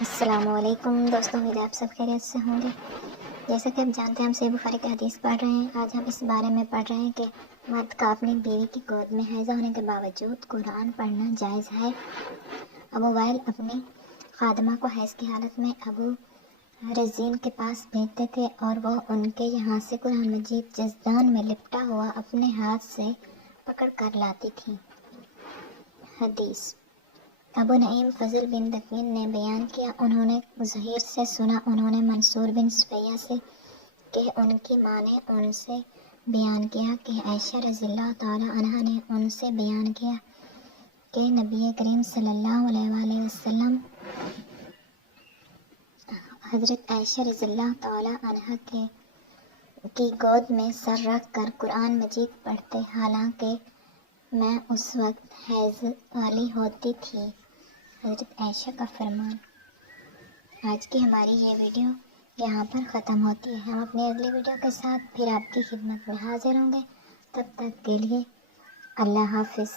السلام علیکم دوستوں، امید آپ سب خیریت سے ہوں گے۔ جیسا کہ آپ جانتے ہیں، ہم صحیح بخاری کی حدیث پڑھ رہے ہیں۔ آج ہم اس بارے میں پڑھ رہے ہیں کہ مرد کا اپنی بیوی کی گود میں حیضہ ہونے کے باوجود قرآن پڑھنا جائز ہے۔ ابو وائل اپنی خادمہ کو حیض کی حالت میں ابو رزین کے پاس بھیجتے تھے اور وہ ان کے یہاں سے قرآن مجید جزدان میں لپٹا ہوا اپنے ہاتھ سے پکڑ کر لاتی تھیں۔ حدیث ابو نعیم فضل بن دفین نے بیان کیا، انہوں نے زہیر سے سنا، انہوں نے منصور بن سفیہ سے کہ ان کی ماں نے ان سے بیان کیا کہ عائشہ رضی اللہ تعالی عنہا نے ان سے بیان کیا کہ نبی کریم صلی اللہ علیہ وآلہ وسلم حضرت عائشہ رضی اللہ تعالی عنہا کی گود میں سر رکھ کر قرآن مجید پڑھتے، حالانکہ میں اس وقت حیض والی ہوتی تھی۔ حضرت عائشہ کا فرمان۔ آج کی ہماری یہ ویڈیو یہاں پر ختم ہوتی ہے۔ ہم اپنی اگلی ویڈیو کے ساتھ پھر آپ کی خدمت میں حاضر ہوں گے۔ تب تک کے لیے اللہ حافظ۔